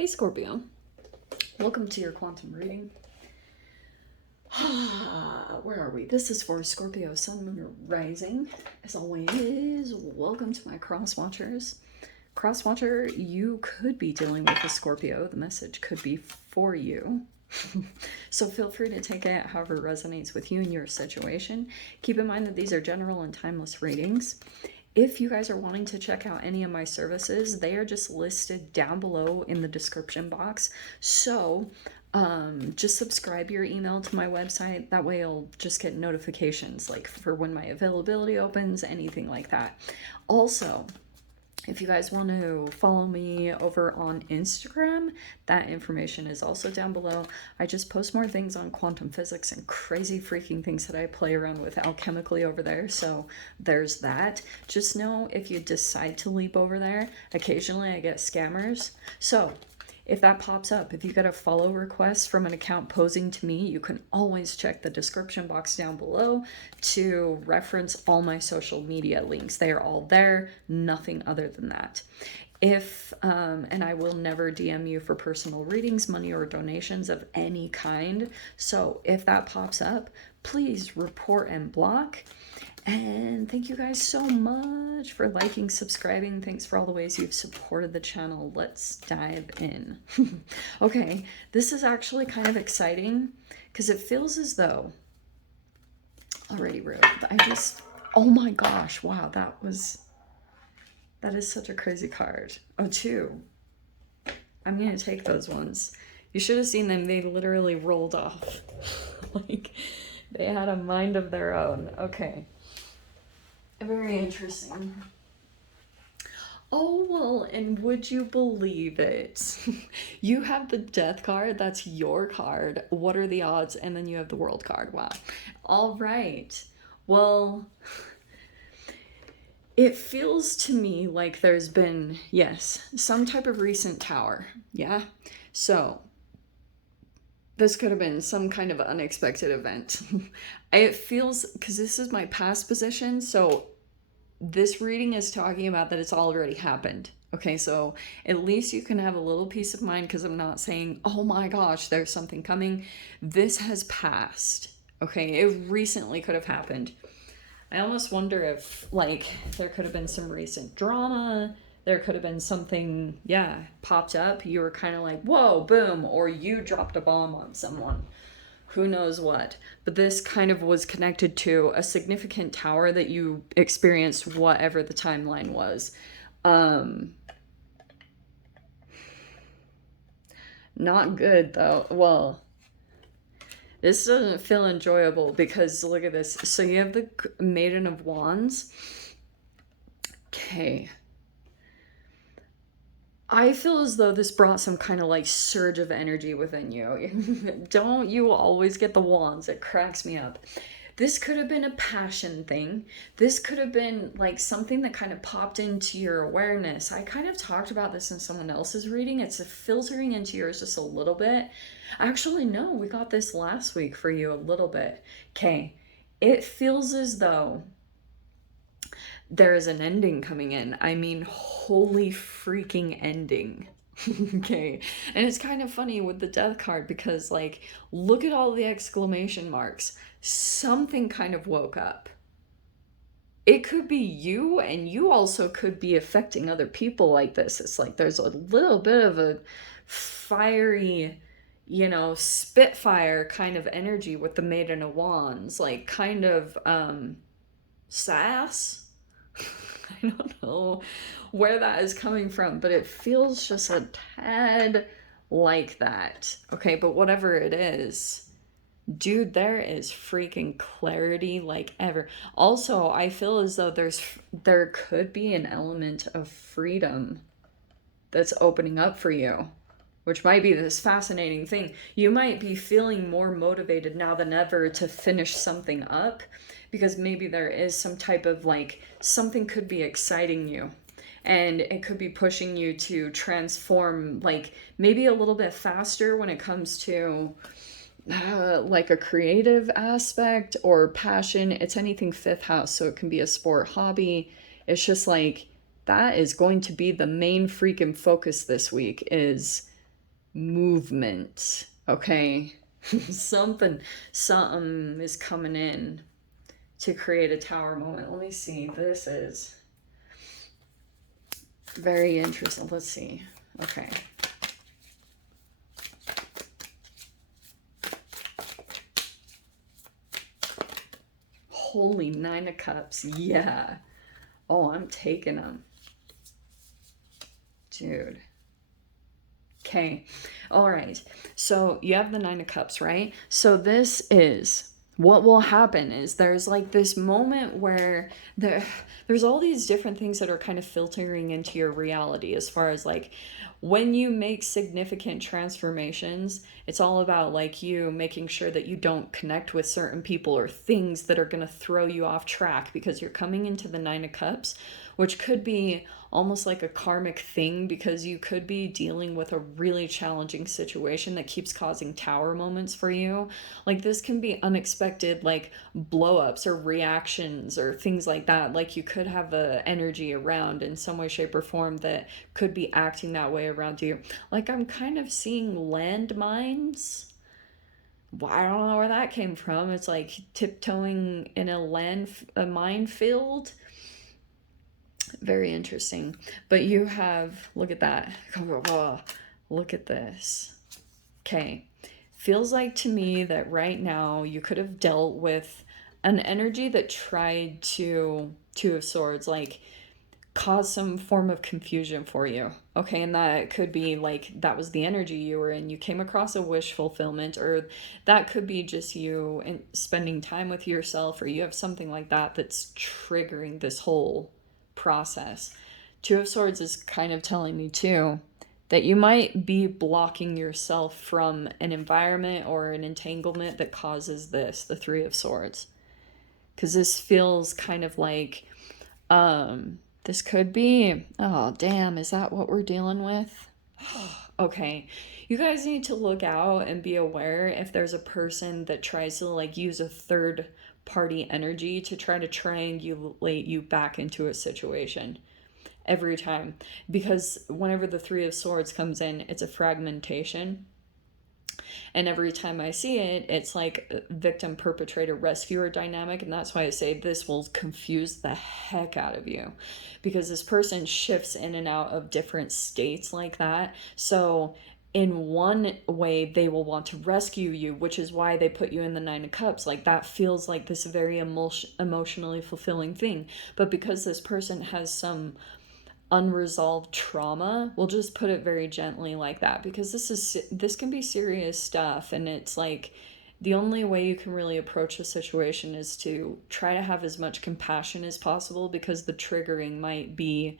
Hey Scorpio, welcome to your quantum reading. Where are we? This is for Scorpio, Sun, Moon, or Rising. As always, welcome to my cross watchers. Cross watcher, you could be dealing with a Scorpio. The message could be for you. So feel free to take it however resonates with you and your situation. Keep in mind that these are general and timeless readings. If you guys are wanting to check out any of my services, they are just listed down below in the description box. So just subscribe your email to my website. That way you'll just get notifications like for when my availability opens, anything like that. Also, if you guys want to follow me over on Instagram, that information is also down below. I just post more things on quantum physics and crazy freaking things that I play around with alchemically over there. So there's that. Just know if you decide to leap over there, occasionally I get scammers. So if that pops up, if you get a follow request from an account posing to me, you can always check the description box down below to reference all my social media links. They are all there, nothing other than that. And I will never DM you for personal readings, money, or donations of any kind. So if that pops up, please report and block. And thank you guys so much for liking, subscribing. Thanks for all the ways you've supported the channel. Let's dive in. Okay, this is actually kind of exciting because it feels as though, already rude. Oh my gosh, wow, that is such a crazy card. Oh, two. I'm gonna take those ones. You should have seen them. They literally rolled off. Like, they had a mind of their own. Okay. Very interesting. Oh, well, and would you believe it? You have the death card. That's your card. What are the odds? And then you have the world card. Wow. All right. Well, it feels to me like there's been, yes, some type of recent tower. Yeah. So this could have been some kind of unexpected event. It feels, because this is my past position, so this reading is talking about that it's already happened. Okay, so at least you can have a little peace of mind because I'm not saying, oh my gosh, there's something coming. This has passed. Okay, it recently could have happened. I almost wonder if, like, there could have been some recent drama. There could have been something, yeah, popped up. You were kind of like, whoa, boom, or you dropped a bomb on someone. Who knows what. But this kind of was connected to a significant tower that you experienced, whatever the timeline was. Not good, though. Well, this doesn't feel enjoyable because look at this. So you have the Maiden of Wands. Okay. I feel as though this brought some kind of like surge of energy within you. Don't you always get the wands? It cracks me up. This could have been a passion thing. This could have been like something that kind of popped into your awareness. I kind of talked about this in someone else's reading. It's filtering into yours just a little bit. Actually, no, we got this last week for you a little bit. Okay, it feels as though there is an ending coming in. I mean, holy freaking ending. Okay. And it's kind of funny with the death card because, like, look at all the exclamation marks. Something kind of woke up. It could be you, and you also could be affecting other people like this. It's like there's a little bit of a fiery, spitfire kind of energy with the Maiden of Wands. Like, kind of, sass. I don't know where that is coming from, but it feels just a tad like that. Okay, but whatever it is, dude, there is freaking clarity like ever. Also, I feel as though there could be an element of freedom that's opening up for you, which might be this fascinating thing. You might be feeling more motivated now than ever to finish something up because maybe there is some type of like something could be exciting you and it could be pushing you to transform like maybe a little bit faster when it comes to like a creative aspect or passion. It's anything fifth house, so it can be a sport, hobby. It's just like that is going to be the main freaking focus this week is movement, okay? something is coming in to create a tower moment. Let me see. This is very interesting. Let's see. Okay. Holy Nine of Cups. Yeah. Oh, I'm taking them. Dude. Okay. All right. So you have the Nine of Cups, right? So this is what will happen is there's like this moment where there's all these different things that are kind of filtering into your reality as far as like when you make significant transformations, it's all about like you making sure that you don't connect with certain people or things that are going to throw you off track because you're coming into the Nine of Cups, which could be almost like a karmic thing because you could be dealing with a really challenging situation that keeps causing tower moments for you. Like this can be unexpected like blow-ups or reactions or things like that. Like you could have a energy around in some way, shape, or form that could be acting that way around you. Like I'm kind of seeing landmines. Well, I don't know where that came from. It's like tiptoeing in a minefield. Very interesting. But you have, look at that. Look at this. Okay. Feels like to me that right now you could have dealt with an energy that tried to, Two of Swords, like cause some form of confusion for you. Okay. And that could be like that was the energy you were in. You came across a wish fulfillment, or that could be just you spending time with yourself, or you have something like that that's triggering this whole process. Two of Swords is kind of telling me too that you might be blocking yourself from an environment or an entanglement that causes this, the Three of Swords. Because this feels kind of like this could be, oh damn, is that what we're dealing with? Okay, you guys need to look out and be aware if there's a person that tries to like use a third party energy to try to triangulate you back into a situation every time. Because whenever the Three of Swords comes in, it's a fragmentation. And every time I see it, it's like victim, perpetrator, rescuer dynamic. And that's why I say this will confuse the heck out of you because this person shifts in and out of different states like that. So in one way they will want to rescue you, which is why they put you in the Nine of Cups. Like that feels like this very emotionally fulfilling thing. But because this person has some unresolved trauma, we'll just put it very gently like that, because this can be serious stuff. And it's like the only way you can really approach the situation is to try to have as much compassion as possible, because the triggering might be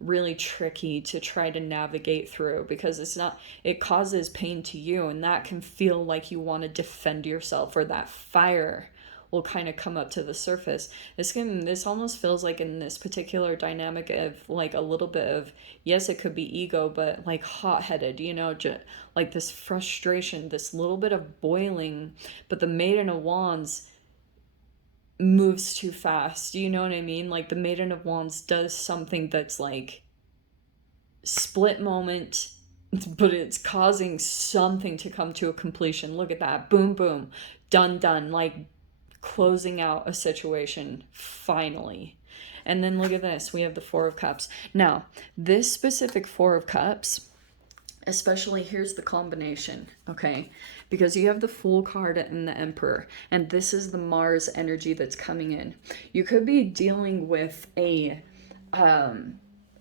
really tricky to try to navigate through, because it causes pain to you, and that can feel like you want to defend yourself, or that fire will kind of come up to the surface. This almost feels like in this particular dynamic of like a little bit of, yes, it could be ego, but like hot-headed, like this frustration, this little bit of boiling. But the Maiden of Wands moves too fast. You know what I mean? Like the Maiden of Wands does something that's like split moment, but it's causing something to come to a completion. Look at that. Boom, boom. Done, like closing out a situation finally. And then look at this. We have the Four of Cups. Now, this specific Four of Cups, especially, here's the combination, okay? Because you have the Fool card and the Emperor, and this is the Mars energy that's coming in. You could be dealing with a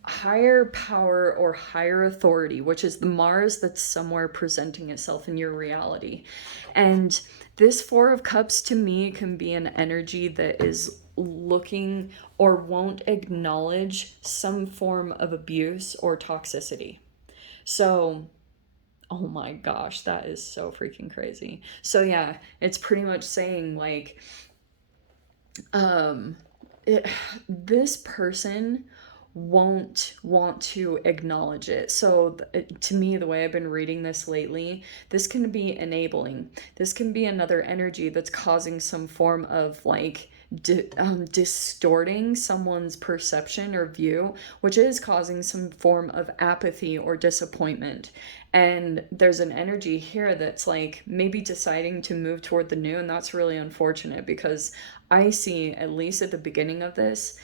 higher power or higher authority, which is the Mars that's somewhere presenting itself in your reality. And this Four of Cups to me can be an energy that is looking or won't acknowledge some form of abuse or toxicity. So, oh my gosh, that is so freaking crazy. So yeah, it's pretty much saying like this person won't want to acknowledge it. So to me, the way I've been reading this lately, this can be enabling. This can be another energy that's causing some form of like distorting someone's perception or view, which is causing some form of apathy or disappointment. And there's an energy here that's like maybe deciding to move toward the new, and that's really unfortunate because I see, at least at the beginning of this,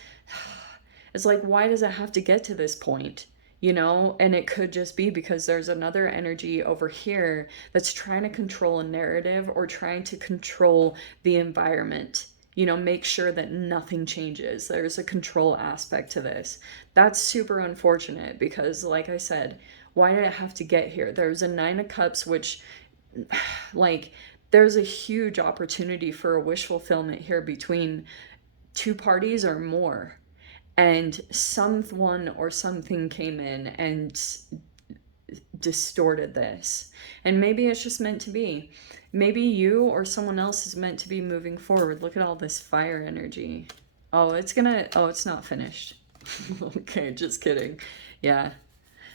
it's like, why does it have to get to this point? And it could just be because there's another energy over here that's trying to control a narrative or trying to control the environment, make sure that nothing changes. There's a control aspect to this. That's super unfortunate because, like I said, why did it have to get here? There's a Nine of Cups, which, like, there's a huge opportunity for a wish fulfillment here between two parties or more. And someone or something came in and distorted this. And maybe it's just meant to be. Maybe you or someone else is meant to be moving forward. Look at all this fire energy. Oh, it's not finished. Okay, just kidding. Yeah.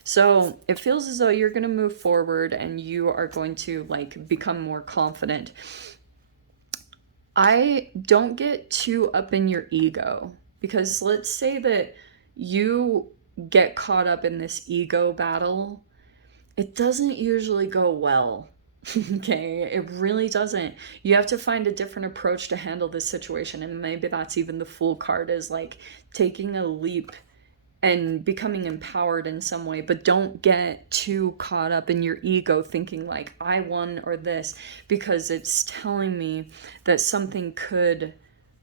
So it feels as though you're going to move forward and you are going to like become more confident. I don't get too up in your ego. Because let's say that you get caught up in this ego battle, it doesn't usually go well. Okay, it really doesn't. You have to find a different approach to handle this situation. And maybe that's even the Fool card, is like taking a leap and becoming empowered in some way, but don't get too caught up in your ego thinking like I won or this, because it's telling me that something could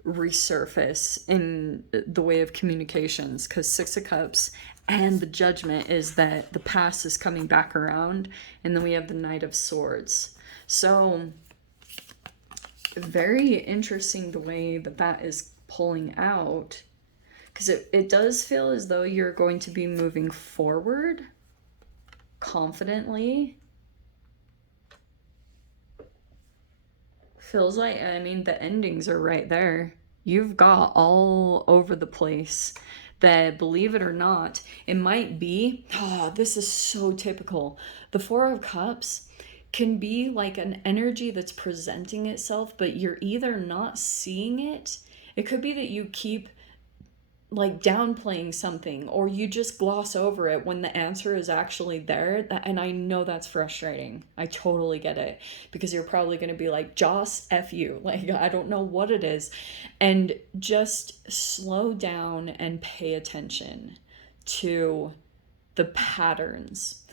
resurface in the way of communications, because Six of Cups and the Judgment is that the past is coming back around, and then we have the Knight of Swords. So very interesting the way that is pulling out, because it does feel as though you're going to be moving forward confidently. Feels like, I mean, the endings are right there. You've got all over the place that, believe it or not, it might be, this is so typical. The Four of Cups can be like an energy that's presenting itself, but you're either not seeing it. It could be that you keep like downplaying something, or you just gloss over it when the answer is actually there. And I know that's frustrating. I totally get it, because you're probably going to be like, Joss, F you. Like, I don't know what it is. And just slow down and pay attention to the patterns.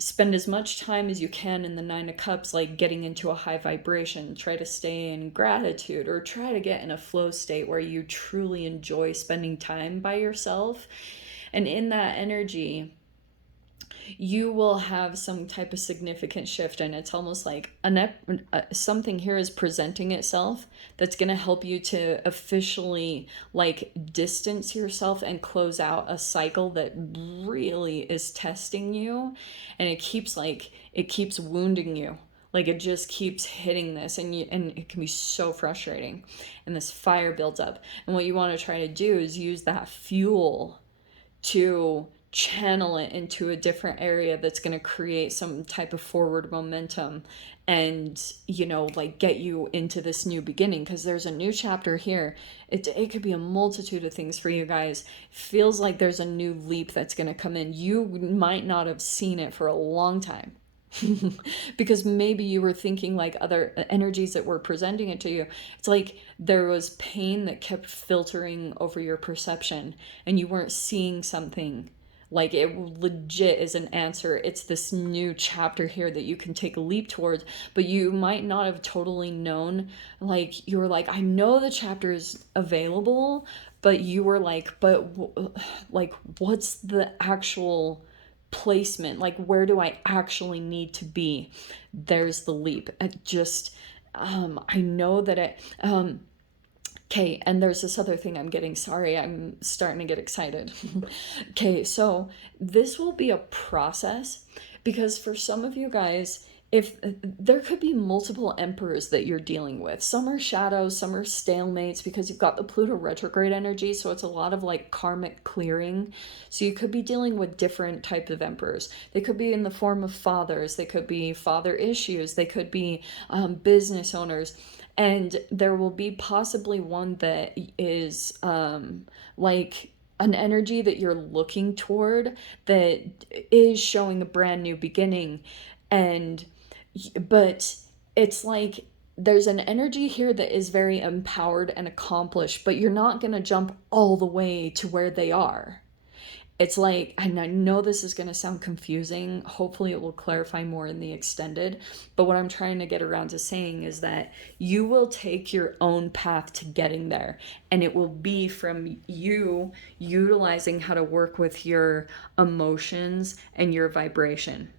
Spend as much time as you can in the Nine of Cups, like getting into a high vibration. Try to stay in gratitude, or try to get in a flow state where you truly enjoy spending time by yourself. And in that energy, you will have some type of significant shift, and it's almost like something here is presenting itself that's going to help you to officially like distance yourself and close out a cycle that really is testing you, and it keeps wounding you. Like, it just keeps hitting this, and it can be so frustrating, and this fire builds up. And what you want to try to do is use that fuel to channel it into a different area that's going to create some type of forward momentum, and like get you into this new beginning, because there's a new chapter here. It could be a multitude of things for you guys. Feels like there's a new leap that's going to come in. You might not have seen it for a long time. Because maybe you were thinking like other energies that were presenting it to you. It's like there was pain that kept filtering over your perception, and you weren't seeing something like it legit is an answer. It's this new chapter here that you can take a leap towards, but you might not have totally known. Like, you were like, I know the chapter is available, but you were like, like, what's the actual placement? Like, where do I actually need to be? There's the leap. I know that okay, and there's this other thing I'm getting. Sorry, I'm starting to get excited. Okay, so this will be a process, because for some of you guys, if there could be multiple emperors that you're dealing with. Some are shadows, some are stalemates, because you've got the Pluto retrograde energy, so it's a lot of like karmic clearing. So you could be dealing with different types of emperors. They could be in the form of fathers, they could be father issues, they could be business owners. And there will be possibly one that is like an energy that you're looking toward that is showing a brand new beginning. And but it's like there's an energy here that is very empowered and accomplished, but you're not going to jump all the way to where they are. It's like, and I know this is going to sound confusing. Hopefully, it will clarify more in the extended. But what I'm trying to get around to saying is that you will take your own path to getting there. And it will be from you utilizing how to work with your emotions and your vibration.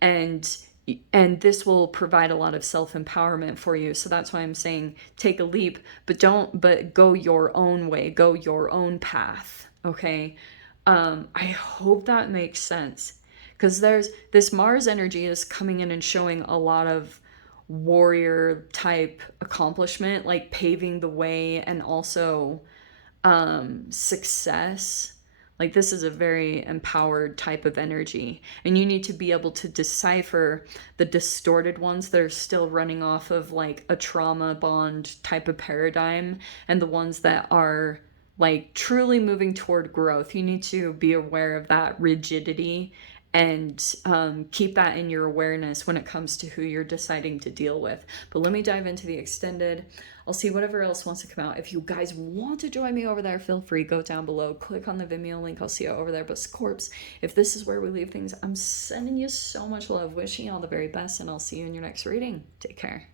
And this will provide a lot of self-empowerment for you. So that's why I'm saying take a leap, but go your own way, go your own path. Okay. I hope that makes sense, because there's this Mars energy is coming in and showing a lot of warrior type accomplishment, like paving the way, and also success. Like this is a very empowered type of energy, and you need to be able to decipher the distorted ones that are still running off of like a trauma bond type of paradigm, and the ones that are like truly moving toward growth. You need to be aware of that rigidity and keep that in your awareness when it comes to who you're deciding to deal with. But let me dive into the extended. I'll see whatever else wants to come out. If you guys want to join me over there, feel free, go down below, click on the Vimeo link. I'll see you over there. But Scorps, if this is where we leave things, I'm sending you so much love, wishing you all the very best, and I'll see you in your next reading. Take care.